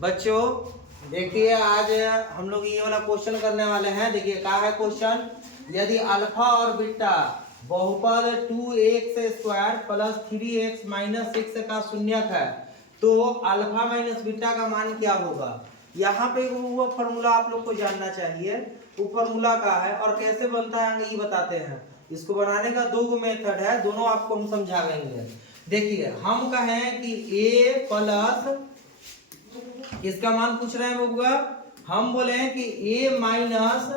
बच्चों देखिए आज हम लोग ये वाला क्वेश्चन करने वाले हैं। देखिए क्या है क्वेश्चन, यदि अल्फा और बीटा बहुपद 2x² प्लस 3x माइनस 6 का शून्यक है तो अल्फा माइनस बीटा का मान क्या होगा। यहाँ पे वो फॉर्मूला आप लोग को जानना चाहिए, वो फॉर्मूला का है और कैसे बनता है ये बताते हैं। इसको बनाने का दो मेथड है, दोनों आपको हम समझाएंगे। देखिए हम कहें कि a प्लस किसका मान पूछ रहे हैं बबुआ, हम बोले हैं कि a माइनस,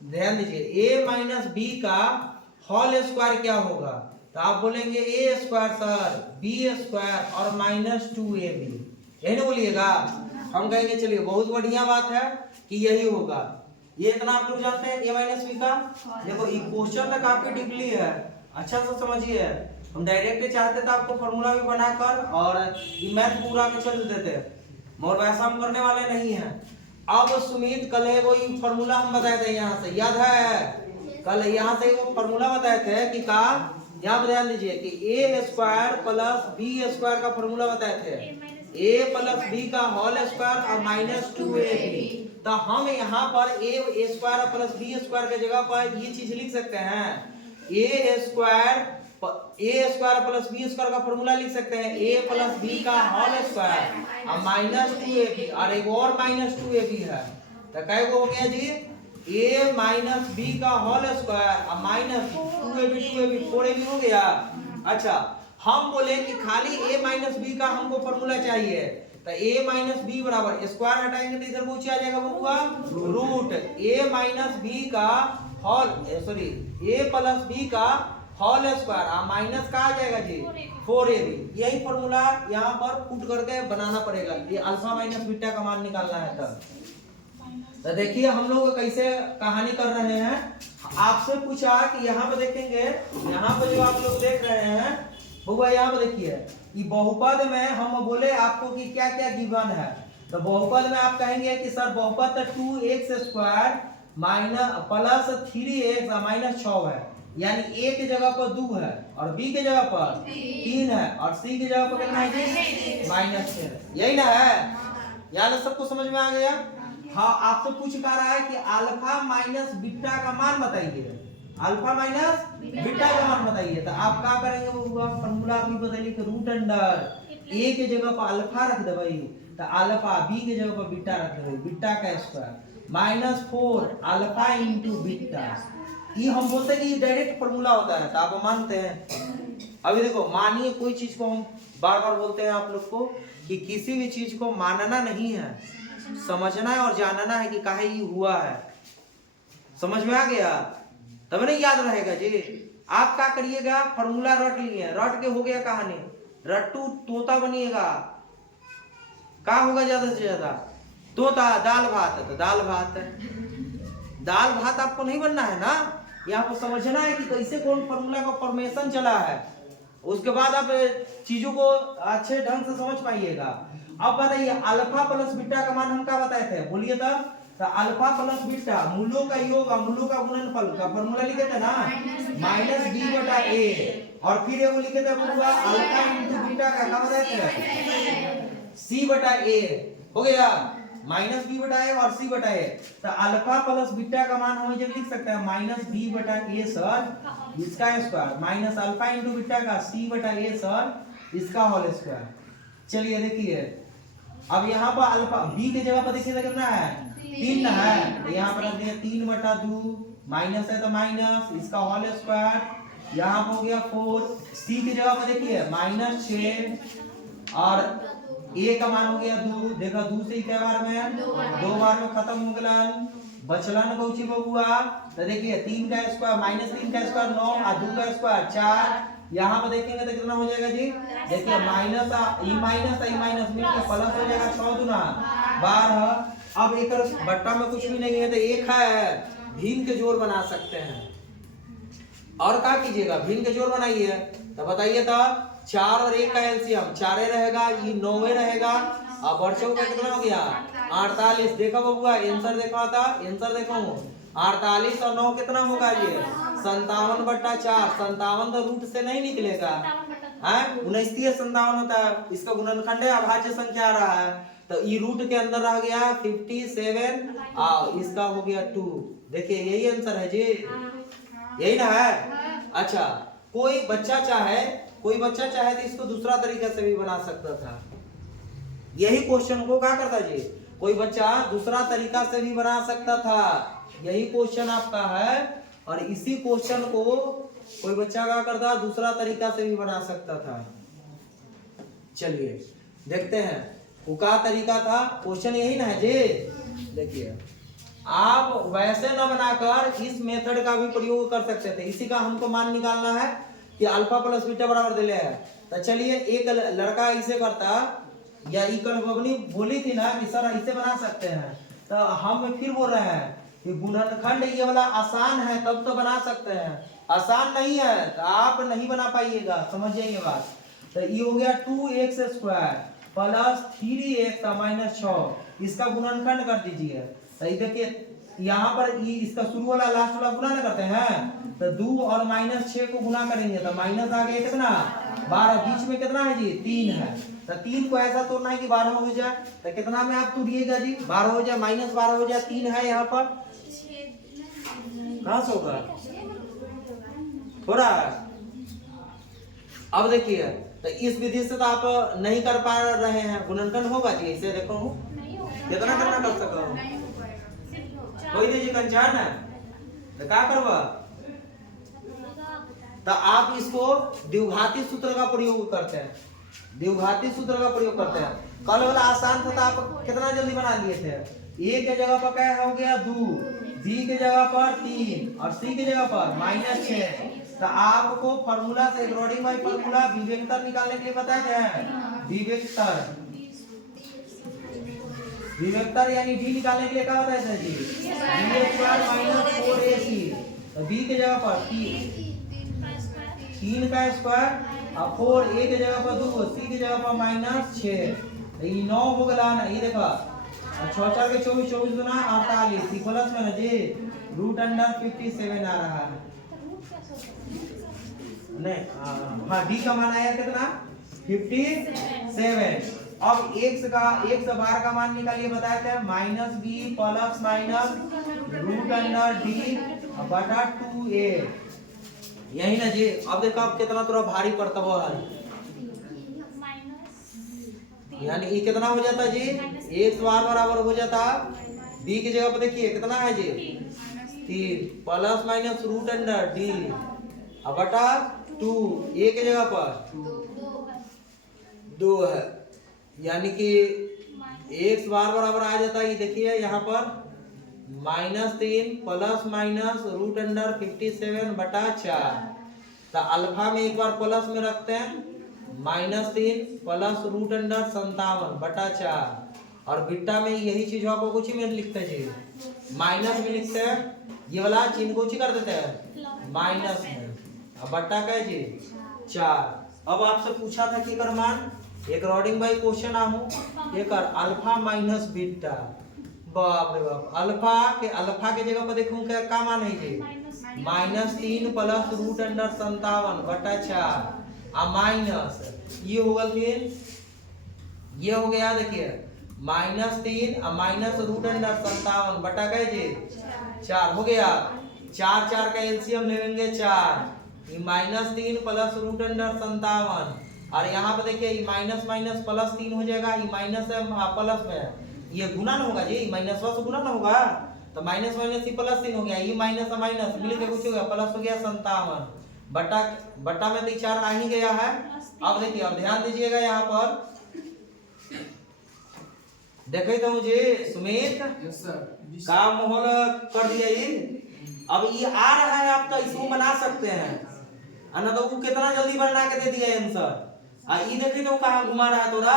ध्यान दीजिए a माइनस बी का होल स्क्वायर क्या होगा, तो आप बोलेंगे a square sir b square और माइनस 2ab, यही ना बोलिएगा। हम कहेंगे चलिए बहुत बढ़िया बात है कि यही होगा। ये इतना आप लोग जानते हैं a माइनस बी का। देखो ये क्वेश्चन तो काफी डीपली है, अच्छा से समझिए। हम डायरेक्ट चाहते थे आपको फॉर्मूला भी बनाकर और ये मैथ पूरा के चल देते, मगर वैसा हम करने वाले नहीं हैं। अब सुमित कल है वो फॉर्मूला हम बताए थे, यहाँ से याद है, कल यहाँ से वो फॉर्मूला बताए थे कि का, यहाँ पर ध्यान दीजिए कि a square plus B square का फॉर्मूला बताए थे, a प्लस बी का होल स्क्वायर और माइनस 2ab। तो हम यहाँ पर a square plus B square के जगह पर ये चीज लिख सकते हैं, a square plus B square का फॉर्मूला लिख सकते हैं a प्लस बी का होल स्क्वायर और माइनस 2ab, और एक और माइनस 2ab है। तो कै गो हो गया जी, a माइनस बी का होल स्क्वायर और माइनस 2ab 4ab हो गया। अच्छा हम बोले कि खाली a माइनस बी का हमको फॉर्मूला चाहिए, तो a माइनस बी बराबर स्क्वायर हटाएंगे तो इधर पूछा जाएगा बबुआ रूट a माइनस बी का whole, sorry a plus B का होल स्क्वायर और माइनस का आ जाएगा जी 4ab। यही फॉर्मूला यहाँ पर पुट करके बनाना पड़ेगा, ये अल्फा माइनस बीटा का मान निकालना है तब। तो देखिए हम लोग कैसे कहानी कर रहे हैं। आपसे पूछा कि यहाँ पे देखेंगे, यहाँ पे जो आप लोग देख रहे हैं बबुआ, यहाँ पे देखिए ये बहुपद में हम बोले आपको कि क्या क्या गिवन है। तो बहुपद में आप कहेंगे कि सर बहुपद 2x² minus plus 3x minus 6 है, यानी a की जगह पर 2 है और b की जगह पर 3 है और c की जगह पर कितना है माइनस 6, यही ना है। यानी सबको समझ में आ गया। हाँ आपसे पूछ पा रहा है कि अल्फा माइनस बीटा का मान बताइए, अल्फा माइनस बीटा का मान बताइए। तो आप क्या करेंगे वो फॉर्मूला भी बदलिए कि रूट अंडर a के जगह पर अल्फा रख दे भाई, तो अल्फा b के जगह पर बीटा रख दे, बीटा का square minus 4 alpha into beta. ये हम बोलते हैं कि ये डायरेक्ट फॉर्मूला होता है, तो आप मानते हैं। अभी देखो मानिए कोई चीज को हम बार बार बोलते हैं आप लोग को कि किसी भी चीज को मानना नहीं है, समझना है और जानना है कि काहे ये हुआ है। समझ में आ गया तब नहीं याद रहेगा जी। आप क्या करिएगा, फॉर्मूला रट लिए, रट के हो गया कहानी, रट्टू तोता बनिएगा। क्या होगा ज्यादा से ज्यादा तोता, दाल भात है तो दाल भात है, दाल भात आपको नहीं बनना है ना। यहाँ पर समझना है कि कैसे कौन फॉर्मूला का फॉर्मेशन चला है, उसके बाद आप चीजों को अच्छे ढंग से समझ पाइएगा। अब बताइए अल्फा प्लस बीटा का मान हम क्या बताए थे, बोलिए तो अल्फा प्लस बीटा मूलों का योग और मूलों का गुणनफल का फॉर्मूला लिखे थे ना, माइनस b बटा a, और फिर ये लिखे थे अल्फा इंटू बीटा का क्या बताए थे c बटा a, हो गया माइनस b बटा a और c बटा a। तो अल्फा प्लस बीटा का मान हम जब लिख सकते हैं माइनस b बटा a सर इसका square minus alpha into beta का c बटा a सर इसका होल स्क्वायर। चलिए देखिए अब यहाँ पर अल्फा b की जगह पर देखिए कितना है 3 है, तो यहाँ पर रख दिया 3 बटा 2, माइनस है तो माइनस इसका होल स्क्वायर, यहाँ पर हो गया 4, c की जगह पर देखिए माइनस 6 और a का मान हो गया 2, देखा 2 से क्या बार में 2 बार में खत्म हो गलन, बचलन कौची बबुआ। तो देखिए 3 का स्क्वायर माइनस 3 का स्क्वायर 9 और 2 का स्क्वायर 4, यहाँ पर देखेंगे तो कितना हो जाएगा जी, देखिए माइनस ई माइनस मिलकर प्लस हो जाएगा 6 दूना 12। अब एक बट्टा में कुछ भी नहीं है तो एक है, भिन्न के जोड़ बना सकते हैं। और क्या कीजिएगा, भिन्न के जोड़ बनाइए। तो बताइए तो 4 और 1 का एलसीएम 4 रहेगा, ये 9 रहेगा और बच्चों का कितना हो गया 48। देखा बबुआ आंसर देखा था, आंसर देखो 48 और 9 कितना होगा ये 57 बट्टा 4। 57 तो रूट से नहीं निकलेगा है, 29 57 होता है, इसका गुणनखंड है, अभाज्य संख्या आ रहा है। तो ई रूट के अंदर रह गया 57 और इसका हो गया 2। देखिए यही आंसर है जी, यही ना है। अच्छा कोई बच्चा चाहे तो इसको दूसरा तरीका से भी बना सकता था। यही क्वेश्चन को क्या करता जी, कोई बच्चा दूसरा तरीका से भी बना सकता था। यही क्वेश्चन आपका है और इसी क्वेश्चन को कोई बच्चा क्या करता दूसरा तरीका से भी बना सकता था। चलिए देखते हैं वो क्या तरीका था। क्वेश्चन यही ना है जी। देखिए आप वैसे न बनाकर इस मेथड का भी प्रयोग कर सकते थे। इसी का हमको मान निकालना है कि अल्फा प्लस बीटा बराबर दिले है। तो चलिए एक लड़का इसे करता या इक्वल बबनी बोली थी ना कि सर इसे बना सकते हैं, तो हम फिर बोल रहे हैं कि गुणनखंड ये वाला आसान है तब तो बना सकते हैं, आसान नहीं है तो आप नहीं बना पाइएगा, समझ जाइए बात। तो ये हो गया 2x square plus 3x minus 6, इसका गुणनखंड कर दीजिए। तो ये देखिए यहाँ पर ये इसका शुरू वाला लास्ट वाला गुना ना करते हैं, तो 2 और माइनस 6 को गुना करेंगे तो माइनस आ गया कितना 12, बीच में कितना है जी 3 है। तो 3 को ऐसा तोड़ना है कि 12 हो जाए, तो कितना में आप तोड़िएगा जी 12 हो जाए, माइनस 12 हो जाए, 3 है यहाँ पर, कहाँ से होगा थोड़ा। अब देखिए तो इस विधि से तो आप नहीं कर पा रहे हैं, गुणनखंड होगा जी इसे देखो कितना करना कर सको कोई नहीं जी कंचान है तो क्या करवा। तो आप इसको द्विघाती सूत्र का प्रयोग करते हैं, द्विघाती सूत्र का प्रयोग करते हैं। कल वाला आसान था तो आप कितना जल्दी बना लिए थे। ए के जगह पर क्या हो गया 2, बी के जगह पर 3 और सी के जगह पर -6। तो आपको फार्मूला से अकॉर्डिंग बाय फार्मूला विवेक्तर निकालने के लिए बताया गया है। विवेक्तर यानी v निकालने के लिए क्या बताया था जी, b² - 4ac। तो b के जगह पर 3 का स्क्वायर और 4, a के जगह पर 2, c के जगह पर -6। ये 9 हो गया ना, ये देखा 6 4 के 24, 24 गुना 48, प्लस में ना जी √57 आ रहा है। नहीं हाँ d का मान आया कितना 57। अब x बार का मान निकालिए, बताया था -b प्लस माइनस √d बटा 2a, यही ना जी। अब देखो अब कितना थोड़ा भारी पड़ता है, यानी ये कितना हो जाता जी x बार बराबर हो जाता b की जगह पर देखिए कितना है जी 3 प्लस माइनस √d बटा 2, a की जगह पर 2 है, यानी कि x बार बराबर आ जाता है। ये देखिए यहाँ पर -3 प्लस माइनस √57 बटा 4। तो अल्फा में एक बार प्लस में रखते हैं -3 प्लस √57 बटा 4 और बीटा में यही चीज आपको कुछ में लिखते हैं माइनस में लिखते हैं, ये वाला चिन्ह को कर देते हैं माइनस में अब बट्टा का जी 4। अब आपसे पूछा था कि कर मान एक अकॉर्डिंग बाय क्वेश्चन आहू एक अल्फा माइनस बीटा। बाप रे बाप, अल्फा के जगह पर देखूं क्या मान है जी -3 प्लस √57 बटा 4 और माइनस ये होगा फिर ये हो गया देखिए -3 और माइनस √57 बटा क्या जी 4 हो गया। 4 4 का एलसीएम लेंगे 4, ये -3 प्लस √57 और यहाँ पे देखिए ये माइनस माइनस प्लस 3 हो जाएगा, ये माइनस है प्लस में ये गुना ना होगा जी, माइनस से गुना ना होगा तो माइनस माइनस ही प्लस 3 हो गया, ये माइनस माइनस मिल के कुछ हो गया प्लस हो गया 57 बटा में तो 4 आ ही गया है। अब देखिए अब ध्यान दीजिएगा यहाँ पर देखे तो मुझे सुमित का माहौल कर दिया ये। अब ये आ रहा है आप तो इसको बना सकते हैं ना, तो वो कितना जल्दी बना के दे दिया आंसर। ये देखिए तो कहाँ घुमा रहा है थोड़ा,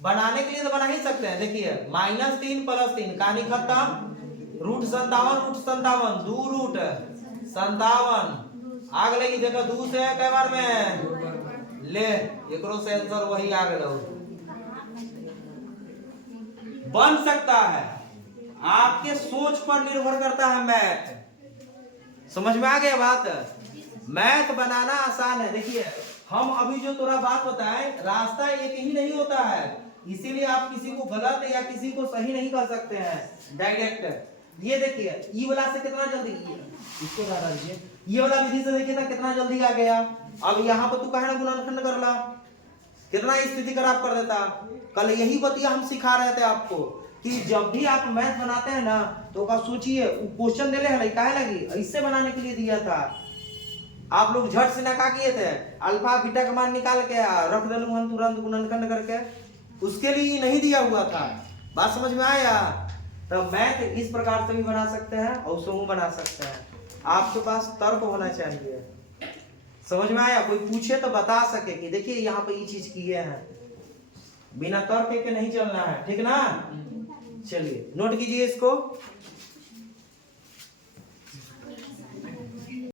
बनाने के लिए तो बना ही सकते हैं। देखिए -3 प्लस 3 कहानी खत्म, √57 2 √57 आग लगी देखो 2 से कई बार में ले एकरो से आंसर वही आ गया बन सकता है, आपके सोच पर निर्भर करता है। मैथ समझ में आ गया बात, मैथ बनाना आसान है। देखिए हम अभी जो थोड़ा बात बताएं रास्ता एक ही नहीं होता है, इसीलिए आप किसी को गलत या किसी को सही नहीं कर सकते हैं डायरेक्ट। ये देखिए ई वाला से कितना जल्दी इसको हटा दीजिए, ये वाला विधि से देखिए था कितना जल्दी आ गया। अब यहाँ पर तू कहे ना गुणनखंड कर ला, कितना स्थिति खराब कर देता। कल यही बतिया हम सिखा रहे थे आपको कि जब भी आप मैथ बनाते हैं ना तो का सोचिए क्वेश्चन दे ले काहे लगी ऐसे बनाने के लिए दिया था। आप लोग झट से ना क्या किए थे, अल्फा बीटा का मान निकाल के रख दे हम तुरंत गुणनखंड करके, उसके लिए नहीं दिया हुआ था। बात समझ में आया? तो मैथ इस प्रकार से भी बना सकते हैं और समूह बना सकते हैं। आपके पास तर्क होना चाहिए। समझ में आया? कोई पूछे तो बता सके कि देखिए यहाँ पे ये चीज किए हैं, बिना तर्क के नहीं चलना है, ठीक ना? चलिए नोट कीजिए इसको।